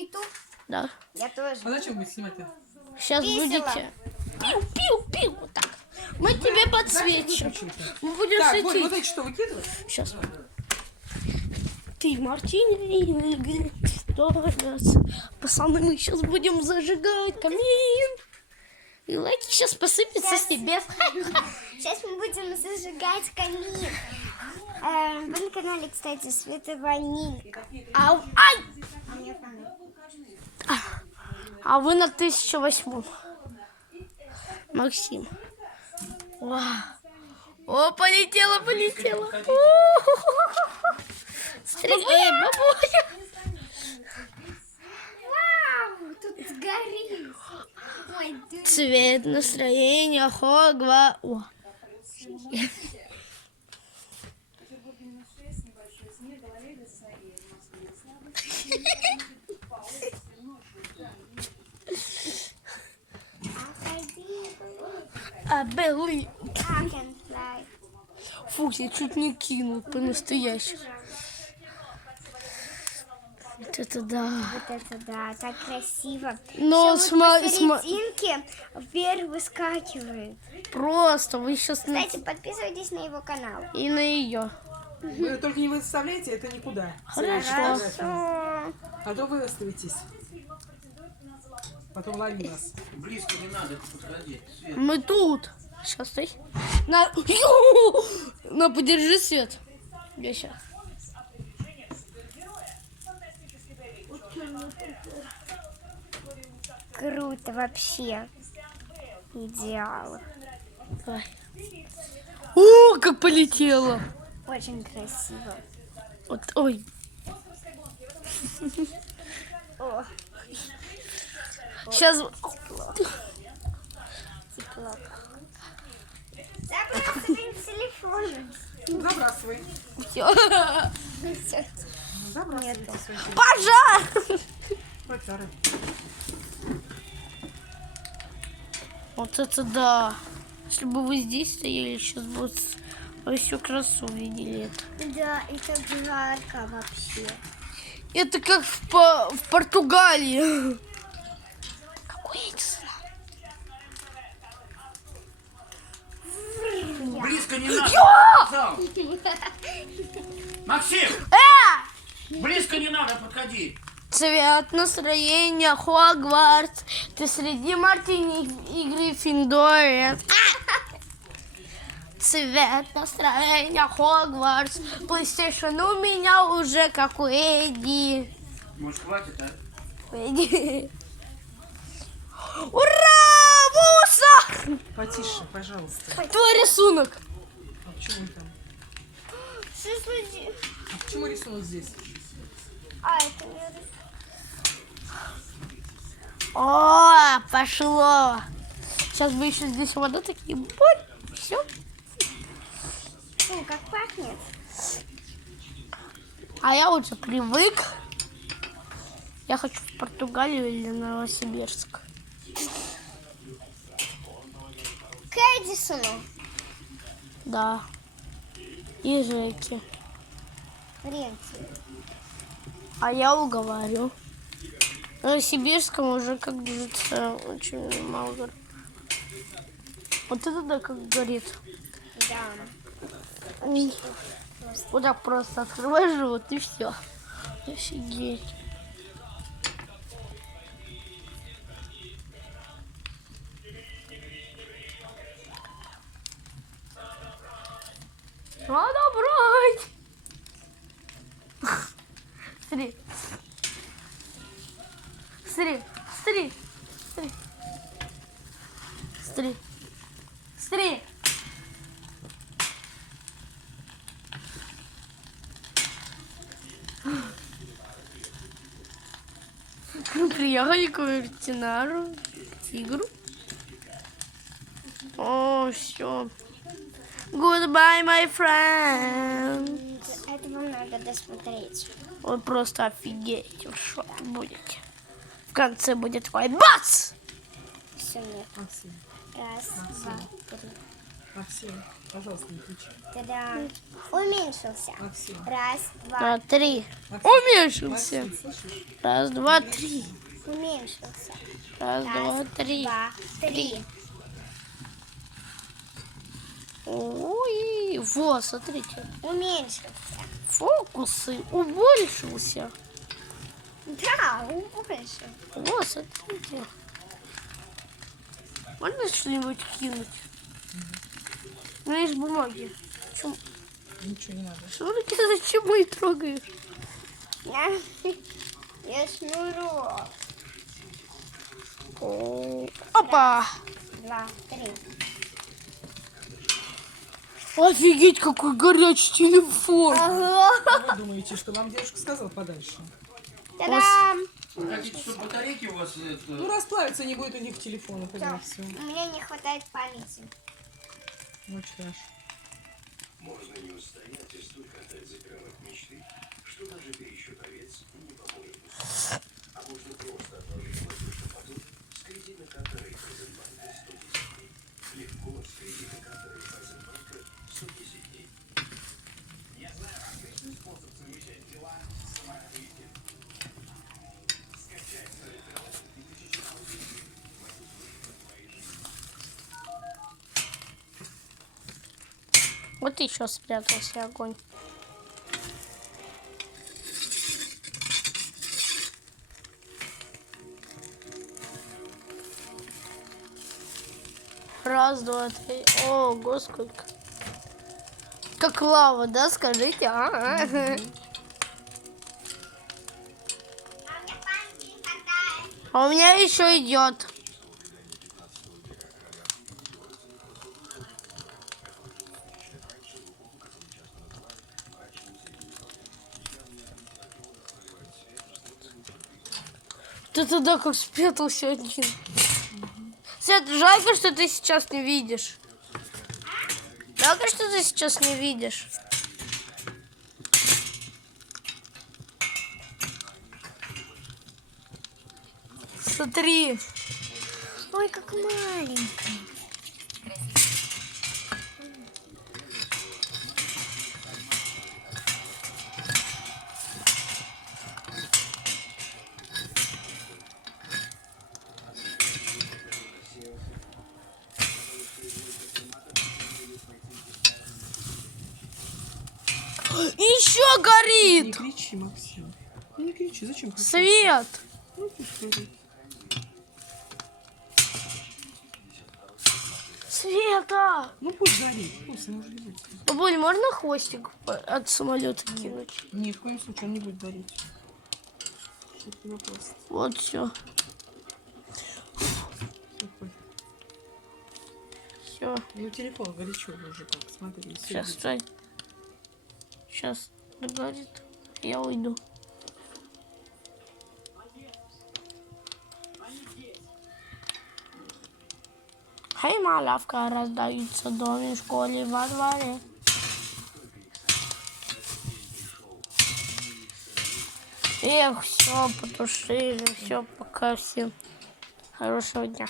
YouTube? Да. Я тоже. А зачем вы снимать-то? Сейчас Весело. будете. Пиу-пиу-пиу. Вот так. Мы тебе подсветим. Мы будем Так, вот светить. эти что выкидывать? Сейчас. Ты, Мартин, пацаны, мы сейчас будем зажигать камин. И лайки сейчас посыпятся с небес. Сейчас мы будем зажигать камин. Вы на канале, кстати, Света Ванилька. Ай! А у меня фонарь. А вы на 1008. Максим. О, полетела. Стреляй, бабуля. Вау, тут сгорит. Ой, ты... Цвет настроения Хогва. О. А Белли. I can fly. Фу, я чуть не кинул по-настоящему. Вот это да. Вот это да, так красиво. Но Всё вот смотри, посерединке вверх выскакивает. просто вы сейчас Кстати, подписывайтесь на его канал. и на ее. Вы только не выставляйте, это никуда. Хорошо. Хорошо. А то вы остановитесь. Потом ловим вас. Близко не надо подходить. Свет. Мы тут. Сейчас стой. На, подержи свет. Я сейчас. Круто вообще. Идеал. Давай. О, как полетело. Очень красиво. Вот, ой. О, Сейчас. тепло. Забрасывай телефон. Забрасывай. Все. Всё. Забрасывайте свои Пожар. пожары. Вот это да. Если бы вы здесь стояли, сейчас бы вы всю красу видели это. Да, это жарко вообще. Это как в Португалии. Какой Эдисон? Близко не надо. Сказал. Максим, близко не надо подходи. Цвет настроения Хогвартс. Ты среди Мартини и Гриффиндора. Цвет настроения Хогвартс. PlayStation у меня уже как у Эдди. Может, хватит, а? Эдди. Ура! Муса! Потише, пожалуйста. Твой рисунок. А почему там? Что случилось? А почему рисунок здесь? А, это не... О, пошло. Сейчас бы еще здесь вода такие. Все. Как пахнет? А я уже привык. Я хочу в Португалию или Новосибирск. К Эдисону. Да. И Жеки. Ренти. А я уговорю. В Новосибирском уже, как говорится, очень мало горит. Вот это да, как горит. Да. Вот так просто открываешь живот и все. Офигеть. Надо брать. Смотри. Смотри. Смотри. Смотри. Смотри. Смотри. Приехали к ветеринару, к тигру. О, все. Goodbye, my friend. Это вам надо досмотреть. Вы просто офигеете, что будете. В конце будет такой бац! Все, нет. Максим. Раз, два, три. Максим, пожалуйста, не кричи. Та-да. Уменьшился. Максим. Раз, два. Два, три. Максим, Уменьшился. Максим, слышишь? Раз, два, три. Уменьшился. Раз, два, Раз, три. два, три. Ой, вот, смотрите. Уменьшился. Фокусы. Убольшился. Да, уменьшился. Вот, смотрите. Можно что-нибудь кинуть? У меня есть бумаги. Почему? Ничего не надо. Смотрите, зачем мои трогаешь? Я шнурок. Опа! Два, три. Офигеть, какой горячий телефон! Ого. А вы думаете, что вам девушка сказала подальше? Та-дам. Вы хотите, чтобы батарейки у вас... Ну, расплавиться не будет у них телефона, Всё. тогда все. У меня не хватает памяти. Очень хорошо. Можно не устоять и столько отдать за пирог мечты, что даже пересчет овец не поможет. А можно просто отложить воздушный поток с кредитной карты Райффайзенбанка 110 дней. Легко с кредитной карты Райффайзенбанка 110 дней. Я знаю отличный способ совмещать дела с саморазвитием. Скачать свое приложение 2000 Вот еще спрятался огонь. Раз, два, три. Ого, сколько. Как лава, да, скажите? А у меня памяти не хватает. А у меня еще идет. Ты тогда как спрятался один. Свет, жалко, что ты сейчас не видишь. Жалко, что ты сейчас не видишь. Смотри. Ой, как маленький. Еще Не горит. кричи, Максим. Ну, не кричи, зачем кричать? Свет. Ну, пусть горит. Света. Ну, пусть горит, пусть, может быть. Бабуль, можно хвостик от самолета кинуть? Ни в коем случае он не будет гореть. Что это вопрос? Вот все. Какой? Все. Ну, телефон горячо уже как, смотри. всё Сейчас, видно. стой. Сейчас догорит. Я уйду. Хей, малявка, раздаются в доме, в школе, во дворе. Эх, все, потушили, все, пока всем. Хорошего дня.